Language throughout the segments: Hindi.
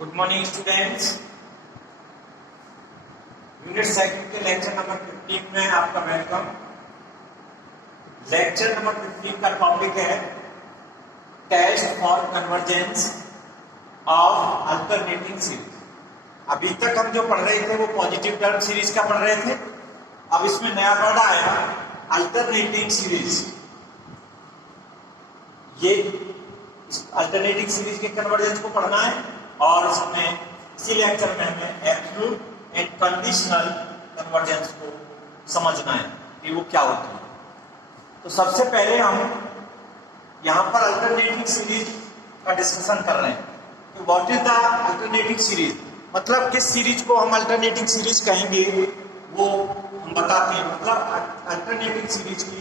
Good morning students. Unit second के लेक्चर नंबर 15 में आपका वेलकम। लेक्चर नंबर 15 का टॉपिक है test for convergence of alternating series. अभी तक हम जो पढ़ रहे थे वो पॉजिटिव टर्म सीरीज का पढ़ रहे थे। अब इसमें नया वर्ड आया अल्टरनेटिंग सीरीज। ये अल्टरनेटिंग सीरीज के कन्वर्जेंस को पढ़ना है और इसमें इसी लेक्चर में हमें एब्सोल्यूट एंड कंडीशनल कन्वर्जेंस को समझना है कि वो क्या होती है। तो सबसे पहले हम यहां पर अल्टरनेटिंग सीरीज का डिस्कशन कर रहे हैं कि what is the alternating series, मतलब किस सीरीज को हम अल्टरनेटिंग सीरीज कहेंगे वो हम बताते हैं। मतलब अल्टरनेटिंग सीरीज की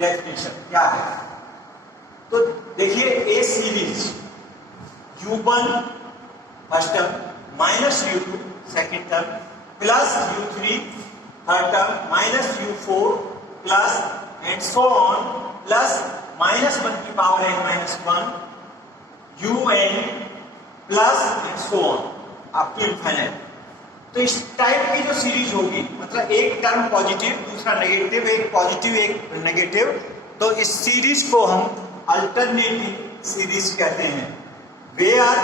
डेफिनेशन क्या है। तो देखिए, a series U1 first term minus U2 second term plus U3 third term minus U4 plus and so on plus -1 की power n minus 1 UN plus and so on up to infinite. तो इस टाइप की जो सीरीज होगी, मतलब एक टर्म पॉजिटिव दूसरा नेगेटिव, एक पॉजिटिव एक नेगेटिव, तो इस सीरीज को हम अल्टरनेटिंग सीरीज कहते हैं। वेयर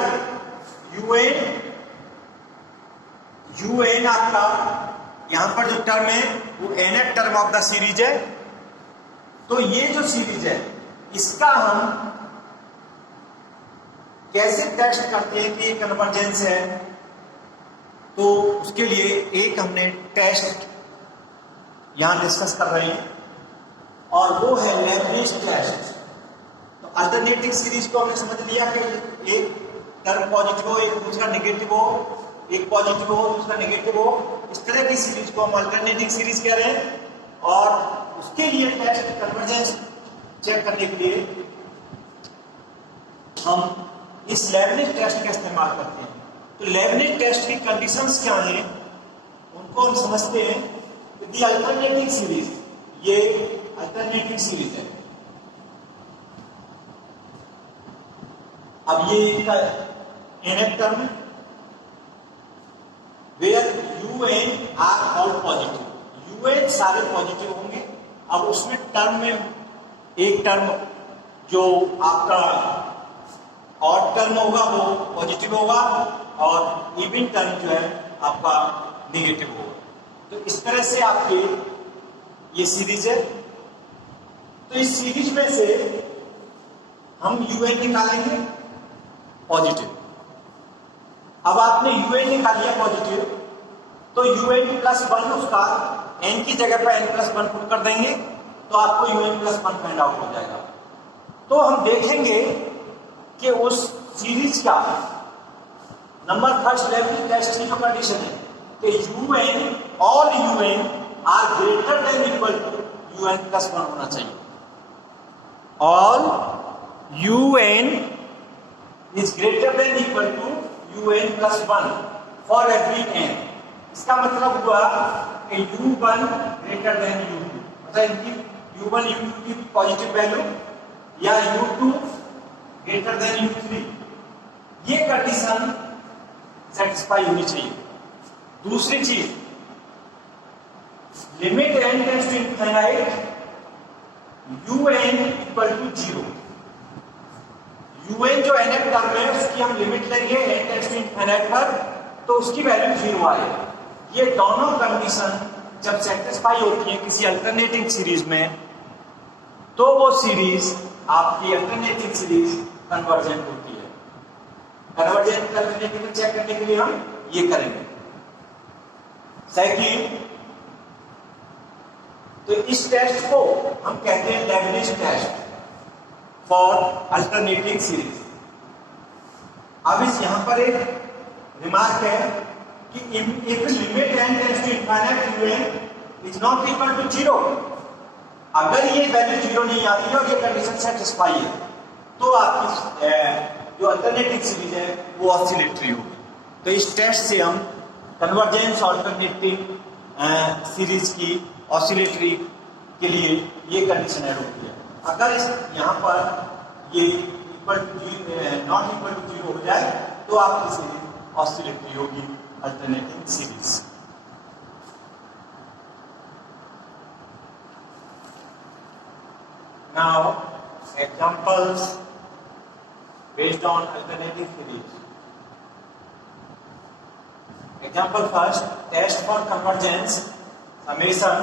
UN आपका यहां पर जो टर्म है वो nth term of the series है। तो ये जो सीरीज है इसका हम कैसे टेस्ट करते हैं कि ये कन्वर्जेंस है, तो उसके लिए एक हमने टेस्ट यहां डिस्कस कर रहे हैं और वो है लेवरेज टेस्ट। तो अल्टरनेटिंग सीरीज को हमने समझ लिया कि एक टर्म पॉजिटिव हो एक दूसरा नेगेटिव हो, एक पॉजिटिव हो दूसरा नेगेटिव हो, इस तरह की सीरीज को हम अल्टरनेटिंग सीरीज कह रहे हैं। और उसके लिए टेस्ट कन्वर्जेंस चेक करने के लिए हम इस लेवरेज टेस्ट का इस्तेमाल करते हैं। तो लेवरेज टेस्ट की कंडीशंस क्या हैं उनको हम समझते हैं। द अल्टरनेटिंग सीरीज, ये अल्टरनेटिंग सीरीज है। अब ये nth टर्म है where UN are all positive. UN सारे पॉजिटिव होंगे। अब उसमें टर्म में एक टर्म जो आपका ऑड टर्म होगा वो पॉजिटिव होगा और इवन टर्म जो है आपका नेगेटिव होगा। तो इस तरह से आपके ये सीरीज है। तो इस सीरीज में से हम UN निकालेंगे पॉजिटिव। अब आपने UN निकाल लिया पॉजिटिव, तो UN प्लस 1 उसका n की जगह पर n प्लस 1 पुट कर देंगे तो आपको UN प्लस 1 फाइंड आउट हो जाएगा। तो हम देखेंगे कि उस सीरीज का नंबर फर्स्ट लेवल टेस्ट की जो कंडीशन है कि UN all UN are greater than equal to UN plus 1 होना चाहिए। All UN is greater than equal to UN plus 1 for every n। इसका मतलब हुआ कि U1 greater than U2, मतलब इनकी U1 U2 की पॉजिटिव वैल्यू या U2 greater than U3, ये कंडीशन सेटिस्फाई होनी चाहिए। दूसरी चीज, limit n tends to infinite UN equal to 0। UN जो nth टर्म है उसकी हम लिमिट लेंगे n टेंड्स टू इनफिनिट पर, तो उसकी वैल्यू 0 आएगी। ये दोनों कंडीशन जब सेटिस्फाई होती है किसी अल्टरनेटिंग सीरीज में, तो वो सीरीज आपकी अल्टरनेटिंग सीरीज कन्वर्जेंट होती है। कन्वर्जेंट अल्टरनेटिव चेक करने के लिए हम ये करेंगे। सेकंड, तो इस टेस्ट को हम कहते हैं Leibniz test for alternating series. अब इस यहां पर एक रिमार्क है कि if limit n tends to infinite UN is not equal to 0, अगर ये वैल्यू 0 नहीं आती है और ये कंडीशन सेटिस्फाई है, तो आपकी जो अल्टरनेटिंग सीरीज है वो ऑसिलेटरी होगी। तो इस टेस्ट से हम कन्वर्जेंस अल्टरनेटिंग सीरीज की ऑसिलेटरी के लिए ये कंडीशन ऐड होती है। अगर इस यहाँ पर ये नॉट इक्वल टू 0 हो जाए तो आपकी सीरीज ऑसिलेटरी होगी alternating series. Now examples based on alternating series. Example first, test for convergence summation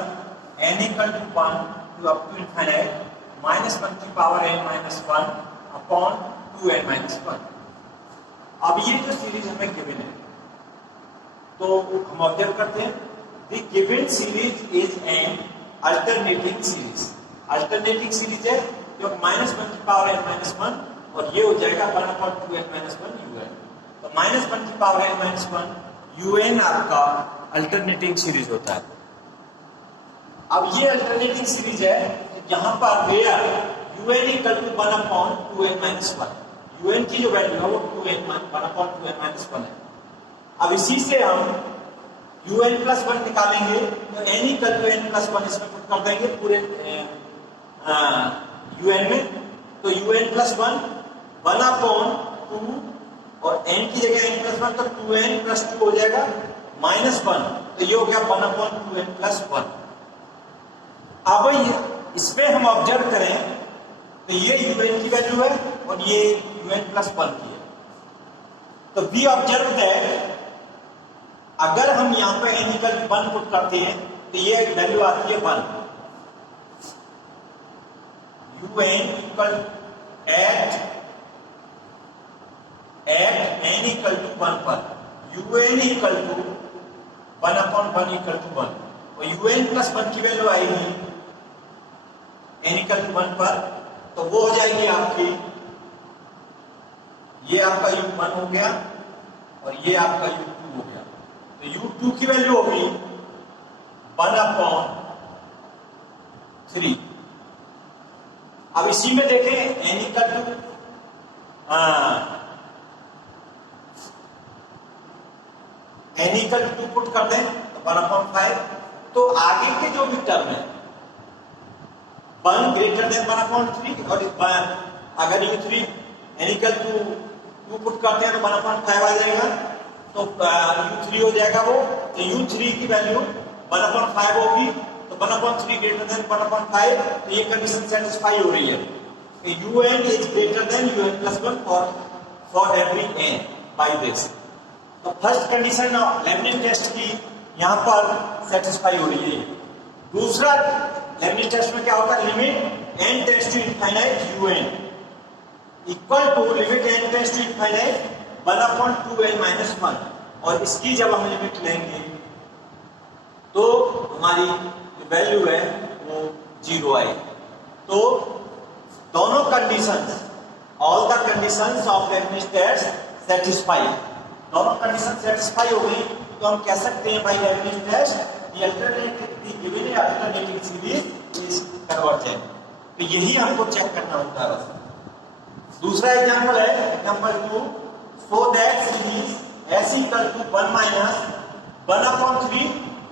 n equal to 1 to up to infinite minus 1 की power n minus 1 upon 2n minus 1। अब ये जो सीरीज हमें गिवन है तो हम ऑब्जर्व करते हैं the given series is an alternating series. Alternating series है जो माइनस 1 की पावर n माइनस 1 और ये हो जाएगा 1/2n माइनस 1 un। तो माइनस 1 की पावर n माइनस 1 un आपका अल्टरनेटिंग सीरीज होता है। अब ये अल्टरनेटिंग सीरीज है जहां पर where un equal to 1/2n minus 1, un की जो वैल्यू है वो 1/2n माइनस 1 है। अब इसी से हम un प्लस 1 निकालेंगे तो n equal to n plus 1 इसमें पुट कर देंगे पूरे un में। तो un प्लस 1 1/2 और n की जगह n प्लस 1 तो 2n प्लस 2 हो जाएगा माइनस 1। तो ये हो गया 1/2n प्लस 1। अब ये इसमें हम ऑब्जर्व करें तो ये un की वैल्यू है और ये un प्लस 1 की है। तो वी ऑब्जर्व दैट अगर हम यहाँ पे n इक्वल टू 1 पुट करते हैं तो ये वैल्यू आती है 1। un equal at n equal to 1 पर un equal to 1/1 equal to 1 और un प्लस 1 की वैल्यू आएगी n इक्वल टू 1 पर तो वो हो जाएगी आपकी, ये आपका u1 हो गया और ये आपका u2 हो गया। तो u2 की वैल्यू होगी 1/3। अब इसी में देखें n equal to n equal to put कर दें तो 1/5। तो आगे के जो भी टर्म है 1 ग्रेटर देन 1/3 और अगर u3 n equal to 2 put करते हैं तो 1/5 आ जाएगा। तो u3 हो जाएगा वो, तो u3 की वैल्यू 1/5 होगी तो 1/3 ग्रेटर देन 1/5। तो ये कंडीशन सेटिस्फाई हो रही है कि un is greater than un plus 1 for every n by this. तो फर्स्ट कंडीशन लेबनिज टेस्ट की यहां पर सेटिस्फाई हो रही है। दूसरा लेबनिज टेस्ट में क्या होता है, limit n tends to infinite un equal to limit n tends to infinite 1/2n minus 1। और इसकी जब हम लिमिट लेंगे तो हमारी वैल्यू है वो 0 आएगी। तो दोनों conditions, all the conditions of Leibniz test satisfy, दोनों कंडीशन सेटिस्फाई हो गई तो हम कह सकते हैं भाई Leibniz test the alternating series is convergent. तो यही हमको चेक करना होता है। दूसरा एग्जांपल है example 2, so that series s equal to 1 minus 1/3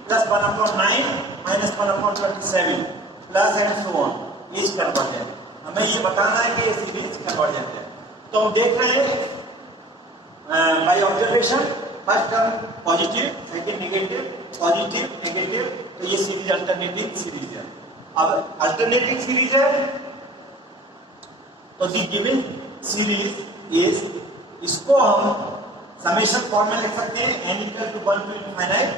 plus 1/9 minus 1/27 plus and so on is convergent. हमें ये बताना है कि ये सीरीज कन्वर्जेंट है। तो हम देख रहे हैं by observation, first term positive, second negative, positive negative, तो ये सीरीज अल्टरनेटिंग सीरीज है। अब अल्टरनेटिंग सीरीज है तो द गिवन सीरीज इज, इसको हम समेशन फॉर्म में लिख सकते हैं n equal to 1 to infinite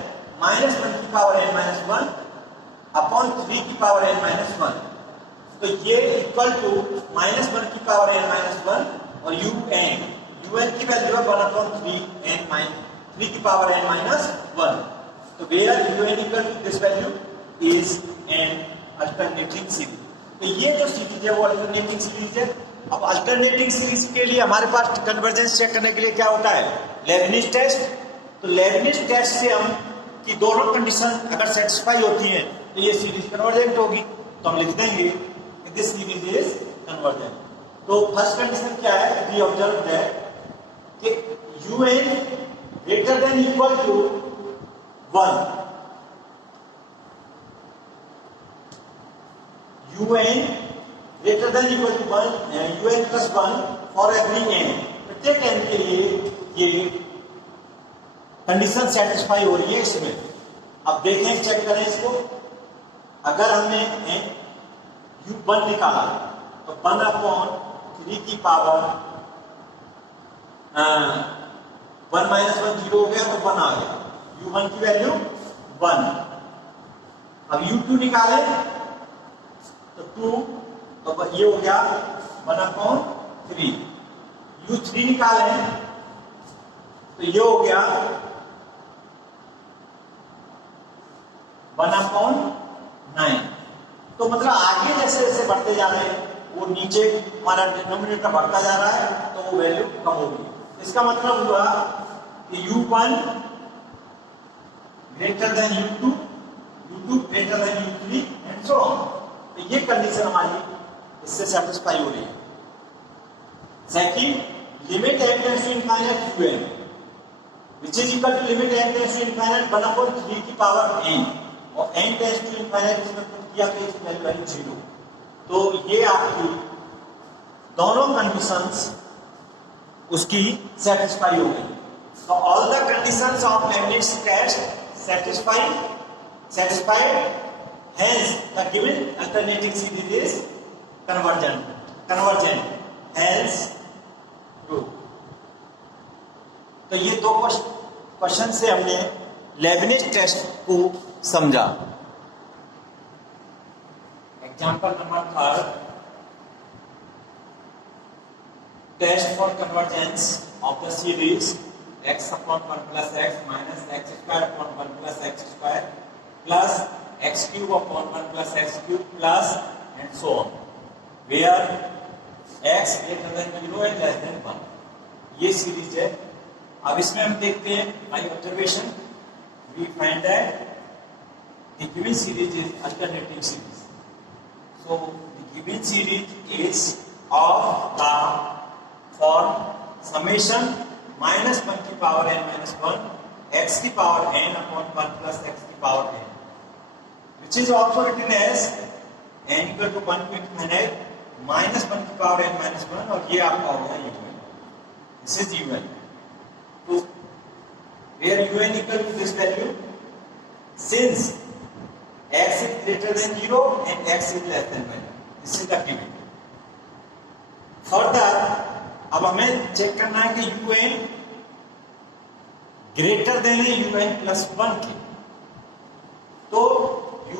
minus 1 की पावर n माइनस 1 अपॉन 3 की पावर n माइनस 1। तो ये इक्वल टू माइनस 1 की पावर n माइनस 1 और un की वैल्यू है 1/3 3 की पावर n माइनस 1। तो where un equal to this value is an alternating series. तो ये जो सीरीज है वो अल्टरनेटिंग सीरीज है। अब अल्टरनेटिंग सीरीज के लिए हमारे पास कन्वर्जेंस चेक करने के लिए क्या होता है, लेबनिज टेस्ट। तो लेबनिज टेस्ट से हम कि दोनों कंडीशन अगर सेटिस्फाई होती हैं तो ये सीरीज कन्वर्जेंट होगी। तो हम लिख देंगे कि दिस सीरीज इज कन्वर्जेंट। तो फर्स्ट कंडीशन क्या है, वी ऑब्जर्व दैट कि un greater than equal to 1, un greater than equal to 1 un plus 1 for every n, प्रत्येक n के लिए ये कंडीशन सेटिस्फाई हो रही है इसमें। अब देखें, चेक करें इसको। अगर हमने u1 निकाला तो 1/3 की पावर 1 - 1 0 हो गया तो 1 आ गया, u1 की वैल्यू 1। अब u2 निकाले तो 2, तो ये हो गया 1/3। u3 निकाले तो ये हो गया 1/9। तो मतलब आगे जैसे जैसे बढ़ते जा रहे हैं वो नीचे हमारा डिनोमिनेटर बढ़ता जा रहा है तो वो वैल्यू कम होगी। इसका मतलब हुआ कि u1 greater than u2, u2 greater than u3 and so on. तो ये कंडीशन हमारी इससे सेटिस्फाई हो रही है। Second, limit n tends to infinite un which is equal to limit n tends to infinite 1/3 की पावर n, और n टेंड्स टू इनफाइनाइट इसमें पुट किया तो इसकी वैल्यू आई 0। तो ये आपकी दोनों कंडीशंस उसकी सेटिस्फाई हो गई। तो all the conditions of Leibniz test satisfied, hence the given alternating series is convergent, hence true। तो ये दो क्वेश्चन से हमने लेibniz टेस्ट को समझा। Example number 3, test for convergence of the series x/1 plus x minus x² / 1 plus x² plus x³ / 1 plus x³ plus and so on, where x greater than 0 and less than 1। ये सीरीज है। अब इसमें हम देखते हैं, by observation we find that the given series is alternating series। So the given series is of the form summation -1 की पावर n - 1 x की power n upon 1 plus x की power n, which is also written as n equal to 1 to infinite -1 की पावर n - 1, और ये आपका हो गया un। This is un। तो where un equal to this value, since x is greater than 0 and x is less than 1, this is the given। Further, अब हमें चेक करना है कि un ग्रेटर देन है un प्लस 1 की, तो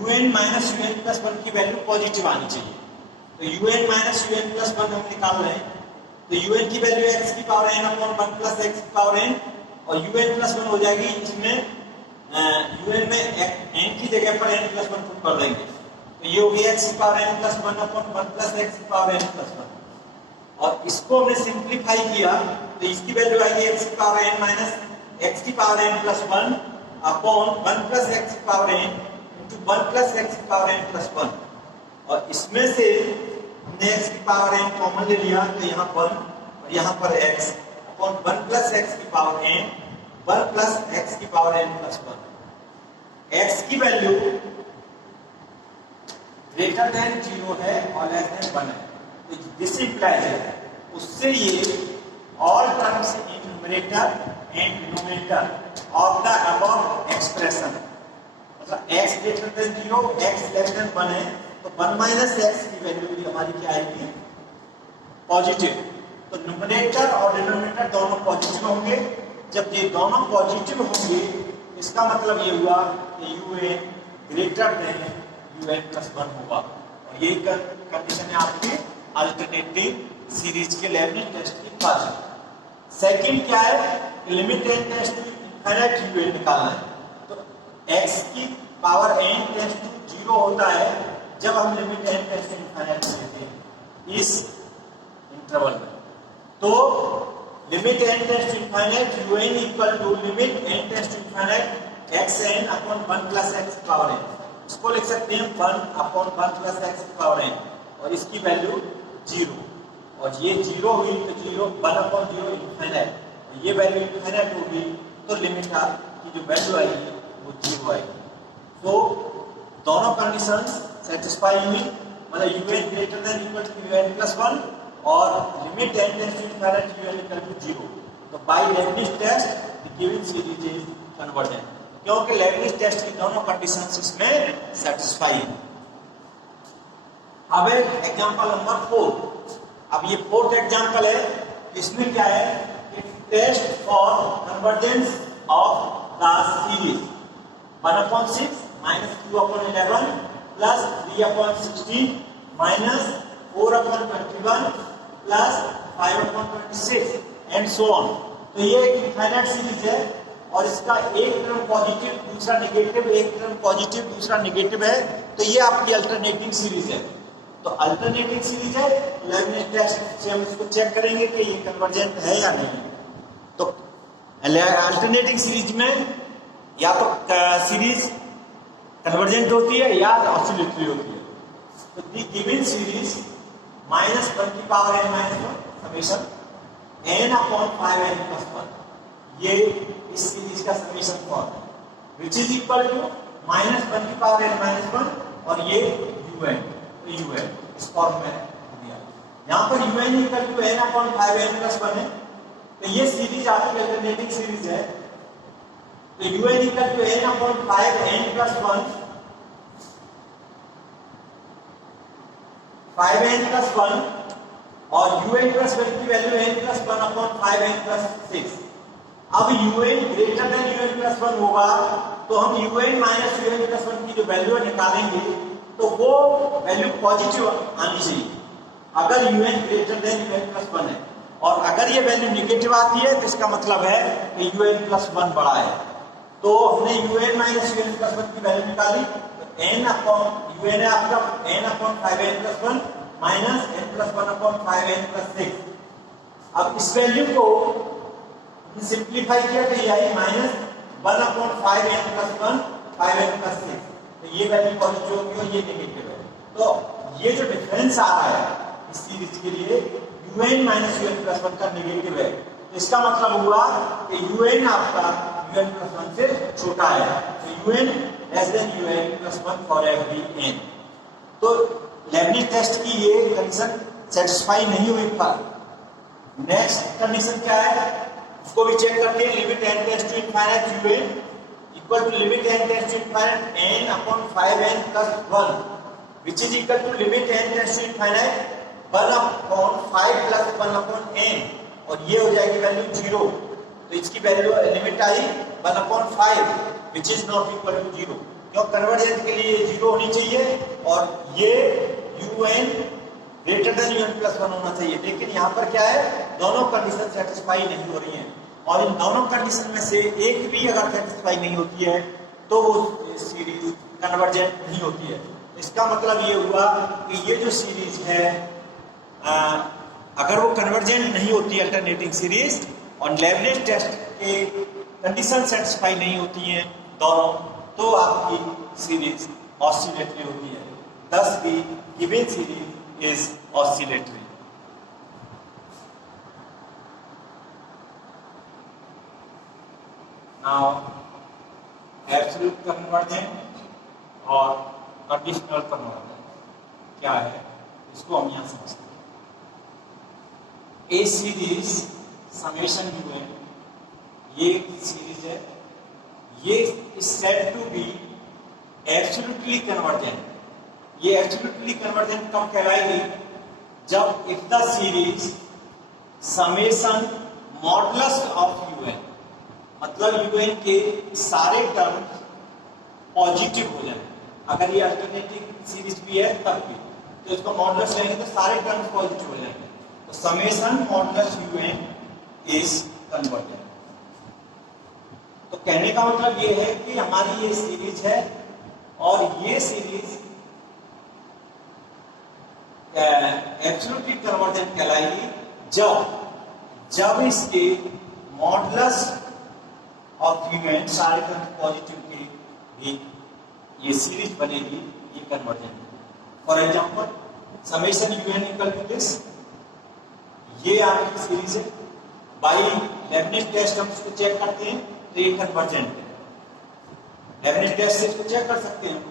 un माइनस un प्लस 1 की वैल्यू पॉजिटिव आनी चाहिए। तो un माइनस un प्लस 1 हम निकाल रहे हैं, तो un की वैल्यू x की power n upon 1 plus x की पावर n, और un प्लस 1 हो जाएगी। इसमें un में n की जगह पर n प्लस 1 पुट कर देंगे, तो ये हो गया x की power n plus 1 upon 1 plus x की पावर n प्लस 1। और इसको हमने सिंप्लीफाई किया तो इसकी वैल्यू आएगी x की पावर n माइनस x की power n plus 1 upon 1 plus x की power n into 1 plus x की पावर n प्लस 1। और इसमें से हमने x की पावर n कॉमन ले लिया, तो यहाँ 1 और यहाँ पर x अपॉन 1 प्लस x की पावर n 1 प्लस x की पावर n प्लस 1। x की वैल्यू ग्रेटर देन 0 है और लेस देन 1 है, दिस इंप्लाइज है उससे ये all terms in numerator and denominator of the above expression, मतलब x greater than 0 x less than 1 है, तो 1 माइनस x की वैल्यू भी हमारी क्या आएगी, पॉजिटिव। तो न्यूमरेटर और डिनोमिनेटर दोनों पॉजिटिव होंगे। जब ये दोनों पॉजिटिव होंगे इसका मतलब ये हुआ कि un greater than un plus 1 होगा, और यही कंडीशन है आपकी अल्टरनेटिव सीरीज के लेibniz टेस्ट की फर्स्ट। सेकंड क्या है, limit n tends to infinite un निकालना है। तो x की पावर n टेंड्स टू 0 होता है जब हम limit n tends to infinite लेते हैं इस इंटरवल में। तो limit n tends to infinite un equal to limit n tends to infinite xn upon 1 plus x की पावर n। इसको लिख सकते हैं 1 अपॉन 1 प्लस x की पावर n, और इसकी वैल्यू 0, और ये 0 हुई तो 0 1 अपॉन 0 इनफाइनाइट, ये वैल्यू इनफाइनाइट होगी तो लिमिट की जो वैल्यू आएगी वो 0 आएगी। तो दोनों कंडीशंस सेटिस्फाई हुई, मतलब un greater than equal to un plus 1 और limit n tends to infinite un equal to 0। तो by Leibniz test the given series is convergent, क्योंकि लेबनिज टेस्ट की दोनों कंडीशंस इसमें सेटिस्फाई है। अब एक एग्जांपल नंबर 4। अब ये फोर्थ एग्जांपल है, इसमें क्या है, test for convergence of the series 1/6 minus 2/11 plus 3/16 minus 4/21 plus 5/26 and so on. तो ये एक इनफाइनाइट सीरीज है और इसका एक टर्म पॉजिटिव दूसरा नेगेटिव, एक टर्म पॉजिटिव दूसरा नेगेटिव है, तो ये आपकी अल्टरनेटिंग सीरीज है। तो अल्टरनेटिंग सीरीज है, लेबनिज टेस्ट से हम इसको चेक करेंगे कि ये कन्वर्जेंट है या नहीं। तो अल्टरनेटिंग सीरीज में या तो सीरीज कन्वर्जेंट होती है या ऑसिलेटरी होती है। तो दी गिवन सीरीज -1 की पावर n - 1 समेशन n/5n+1, ये इस सीरीज का समेशन फॉर्म है, विच इज इक्वल टू -1 की पावर n - 1 और ये un, तो un इस फॉर्म में दिया। यहाँ पर un इक्वल टू n/5n+1 है, तो ये सीरीज आपकी अल्टरनेटिंग सीरीज है। तो un equal to n/5n+1 5n+1 और un+1 की वैल्यू n+1/5n+6। अब un ग्रेटर देन un+1 होगा तो हम un माइनस un+1 की जो वैल्यू निकालेंगे तो वो वैल्यू पॉजिटिव आनी चाहिए अगर un ग्रेटर देन un+1 है, और अगर ये वैल्यू नेगेटिव आती है तो इसका मतलब है कि un+1 बड़ा है। तो हमने un माइनस un+1 की वैल्यू निकाली, तो un है आपका n/5n+1 माइनस n+1/5n+6। अब इस वैल्यू को सिंप्लीफाई किया तो ये आई -1/5n+1 5n+6, तो ये वैल्यू पॉजिटिव होगी और ये नेगेटिव है। तो ये जो डिफरेंस आ रहा है इस सीरीज के लिए un माइनस un+1 का नेगेटिव है, तो इसका मतलब हुआ कि un आपका un+1 से छोटा है, तो un less than un+1 for every n। तो लेबनिज टेस्ट की ये कंडीशन सेटिस्फाई नहीं हुई था। नेक्स्ट कंडीशन क्या है उसको भी चेक करते हैं। Limit n tends to infinite un equal to limit n tends to infinite n/5n+1 which is equal to limit n tends to infinite 1/5 + 1/n, और ये हो जाएगी वैल्यू 0। तो इसकी वैल्यू लिमिट आई 1/5 which is not equal to 0, क्यों कन्वर्जेंट के लिए 0 होनी चाहिए और ये un ग्रेटर देन un+1 होना चाहिए। लेकिन यहाँ पर क्या है, दोनों कंडीशन सेटिस्फाई नहीं हो रही हैं, और इन दोनों कंडीशन में से एक भी अगर सेटिस्फाई नहीं होती है तो वो सीरीज कन्वर्जेंट नहीं होती है। इसका मतलब ये हुआ कि ये जो सीरीज है अगर वो कन्वर्जेंट नहीं होती अल्टरनेटिंग सीरीज और लेबनिज टेस्ट के कंडीशन सेटिस्फाई नहीं होती हैं दोनों, तो आपकी सीरीज ऑसिलेटरी होती है। thus the given series is oscillatory. Now absolute convergent और conditional convergent क्या है इसको हम यहाँ समझते हैं। A सीरीज समेशन un, ये सीरीज है, ये is said to be absolutely convergent। ये एब्सोल्युटली कन्वर्जेंट कब कहलाएगी, जब if the series summation modulus of un, मतलब un के सारे टर्म्स पॉजिटिव हो जाए। अगर ये अल्टरनेटिव सीरीज भी है तब भी, तो इसको मॉडुलस लेंगे तो सारे टर्म्स पॉजिटिव हो जाएंगे। तो summation modulus un is convergent. तो कहने का मतलब ये है कि हमारी ये सीरीज है और ये सीरीज एब्सोल्युटली कन्वर्जेंट कहलाएगी जब इसके मॉडुलस ऑफ un सारे टर्म पॉजिटिव के भी ये सीरीज बनेगी, ये convergent. For example summation un equal to this, ये आपकी सीरीज है। बाई लेबनिज टेस्ट हम इसको चेक करते हैं तो ये कन्वर्जेंट है। लेबनिज टेस्ट से इसको चेक कर सकते हैं।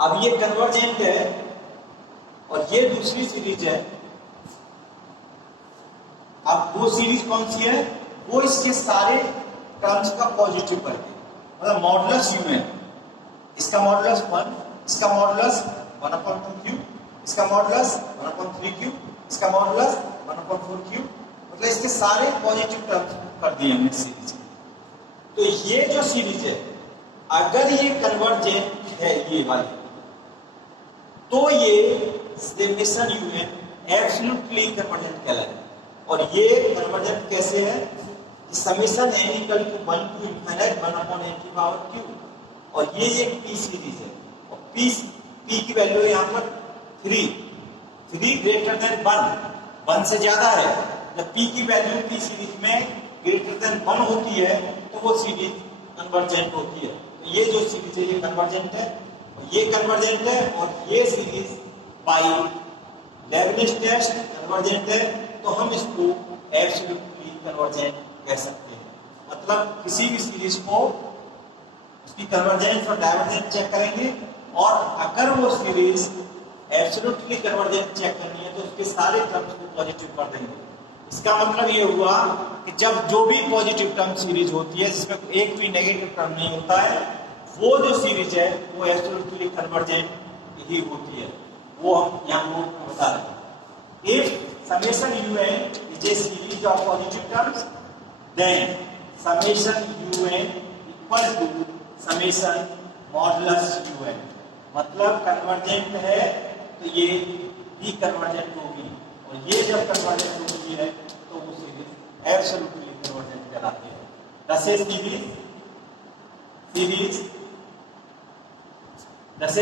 अब ये कन्वर्जेंट है और ये दूसरी सीरीज है। अब वो सीरीज कौन सी है, वो इसके सारे टर्म्स का पॉजिटिव करके, मतलब मॉडुलस यूएन, इसका मॉडुलस 1, इसका मॉडुलस 1/2 इसका मॉडुलस 1/3 इसका मॉडुलस 1/4, मतलब इसके सारे पॉजिटिव टर्म्स कर दिए हमने सीरीज में। तो ये जो सीरीज है, अगर ये कन्वर्जेंट है ये वाली, तो ये समेशन यूएन एब्सोल्युटली कन्वर्जेंट कहलाएगा। और ये कन्वर्जेंट कैसे है? Summation n equal to 1 to infinite 1/n⁵, और ये एक p सीरीज है, और p की वैल्यू है यहाँ पर 3 ग्रेटर देन 1 से ज्यादा है। जब p की वैल्यू p सीरीज में ग्रेटर देन 1 होती है तो वो सीरीज कन्वर्जेंट होती है। तो ये जो सीरीज है ये कन्वर्जेंट है, ये कन्वर्जेंट है, और ये series by Leibniz test convergent है। तो हम इसको एब्सोल्युटली कन्वर्जेंट कह सकते हैं। मतलब किसी भी सीरीज को उसकी कन्वर्जेंस और डाइवर्जेंस चेक करेंगे, और अगर वो सीरीज एब्सोल्युटली कन्वर्जेंट चेक करनी है तो उसके सारे टर्म्स को पॉजिटिव कर देंगे। इसका मतलब ये हुआ कि जब जो भी पॉजिटिव टर्म सीरीज होती है जिसमें एक भी नेगेटिव टर्म नहीं होता है, वो जो सीरीज है वो एब्सोल्युटली कन्वर्जेंट ही होती है। वो हम यहाँ नोट में बता रहे हैं। If summation un is a series of positive terms, then summation un equal to summation modulus un। मतलब कन्वर्जेंट है तो ये भी कन्वर्जेंट होगी, और ये जब कन्वर्जेंट होती है तो वो सीरीज एब्सोल्युटली कन्वर्जेंट कहलाती है। These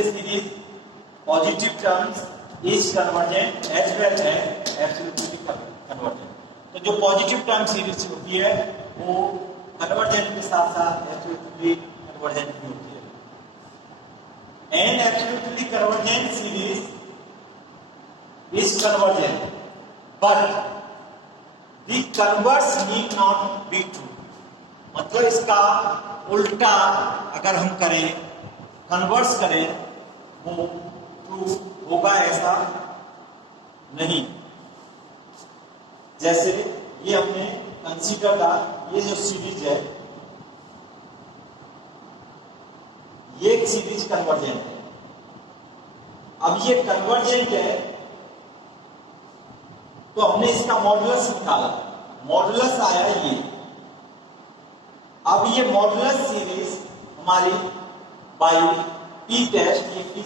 series positive terms is convergent as well as absolutely convergent. तो जो पॉजिटिव टर्म सीरीज होती है वो कन्वर्जेंट के साथ साथ एब्सोल्युटली कन्वर्जेंट भी होती है। An absolutely convergent series is convergent, but the converse need not be true. मतलब इसका उल्टा अगर हम करें, कन्वर्स करें, वो ट्रू होगा ऐसा नहीं। जैसे ये हमने कंसीडर था, ये जो सीरीज है ये एक सीरीज कन्वर्जेंट है। अब ये कन्वर्जेंट है तो हमने इसका मॉडुलस निकाला, मॉडुलस आया ये। अब ये मॉडुलस सीरीज हमारी बाय पी टेस्ट, ये पी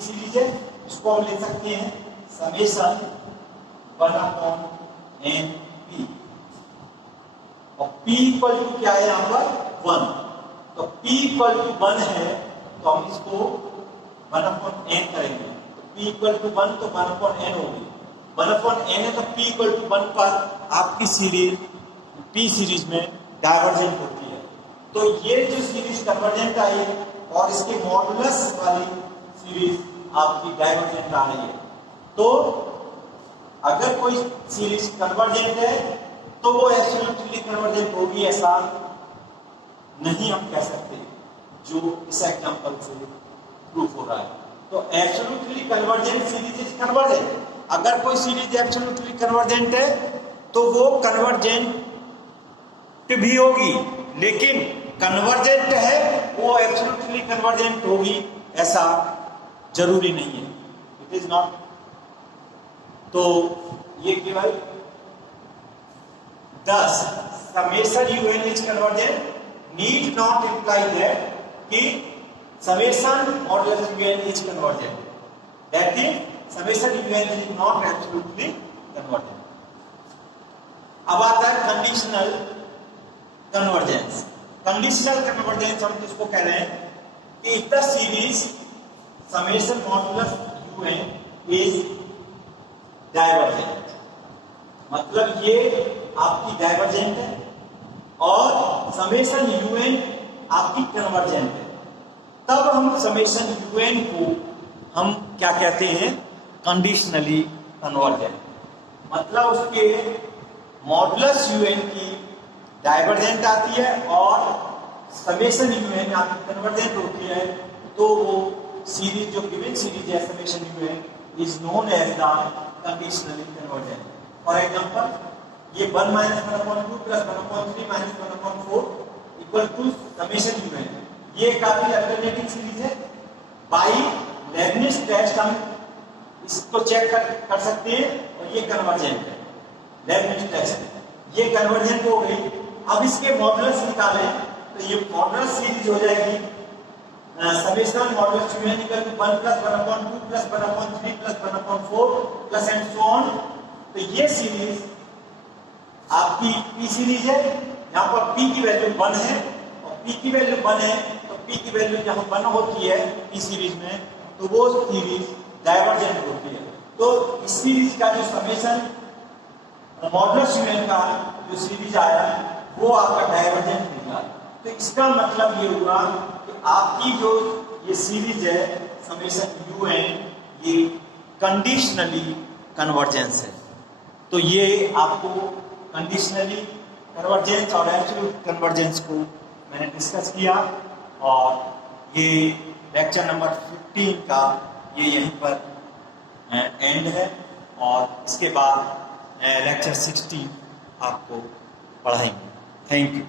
सीरीज है, इसको हम लिख सकते हैं समेशन 1/n⁵, और p इक्वल टू क्या है यहाँ पर 1। तो p इक्वल टू 1 है तो हम इसको 1/n करेंगे। तो p इक्वल टू 1 तो 1/n होगी, 1/n है तो p इक्वल टू 1 पर आपकी सीरीज p सीरीज में डाइवर्जेंट होती है। तो ये जो सीरीज कन्वर्जेंट आई और इसके मॉडुलस वाली सीरीज आपकी डाइवर्जेंट आ रही है। तो अगर कोई सीरीज कन्वर्जेंट है तो वो एब्सोल्युटली कन्वर्जेंट होगी ऐसा नहीं हम कह सकते, जो इस एग्जांपल से प्रूफ हो रहा है। तो absolutely convergent series is convergent. अगर कोई सीरीज एब्सोल्युटली कन्वर्जेंट है तो वो कन्वर्जेंट भी होगी, लेकिन कन्वर्जेंट है वो एब्सोल्युटली कन्वर्जेंट होगी ऐसा जरूरी नहीं है। It is not. तो ये केवल 10 summation UN is convergent need not imply that कि summation modulus UN is convergent, that is summation UN is not absolutely convergent. अब आता है कंडीशनल कन्वर्जेंस। कंडीशनल कन्वर्जेंस हम किसको कह रहे हैं कि if the series summation modulus UN is divergent, मतलब ये आपकी डाइवर्जेंट है और समेशन यूएन आपकी कन्वर्जेंट है, तब हम समेशन यूएन को हम क्या कहते हैं कंडीशनली कन्वर्जेंट। मतलब उसके मॉडुलस यूएन की डाइवर्जेंट आती है और समेशन यूएन आपकी कन्वर्जेंट होती है, तो वो सीरीज जो गिवन सीरीज है summation UN is known as the conditionally convergent. For example ये 1 minus 1/2 plus 1/3 minus 1/4 equal to summation UN। ये काफी अल्टरनेटिंग सीरीज है। बाई लेबनिज टेस्ट हम इसको चेक कर सकते हैं, और ये कन्वर्जेंट है लेबनिज टेस्ट। ये कन्वर्जेंट हो गई। अब इसके मॉडुलस निकालें तो ये मॉडुलस सीरीज हो जाएगी summation modulus UN equal to 1 plus 1/2 plus 1/3 plus 1/4 plus and so on. तो ये सीरीज आपकी P सीरीज है। यहाँ पर P की वैल्यू 1 है, और P की वैल्यू 1 है, तो P की वैल्यू जहाँ 1 होती है P सीरीज में, तो वो सीरीज डाइवर्जेंट होती है। तो इस सीरीज का जो समेशन मॉडुलस UN का जो सीरीज आया वो आपका डाइवर्जेंट निकला। तो इसका मतलब ये हुआ कि आपकी जो ये सीरीज है समेशन UN ये कंडीशनली कन्वर्जेंस है। तो ये आपको कंडीशनली कन्वर्जेंस और एब्सोल्यूट कन्वर्जेंस को मैंने डिस्कस किया, और ये लेक्चर नंबर 15 का ये यहीं पर एंड है, और इसके बाद लेक्चर 16 आपको पढ़ाएंगे। Thank you.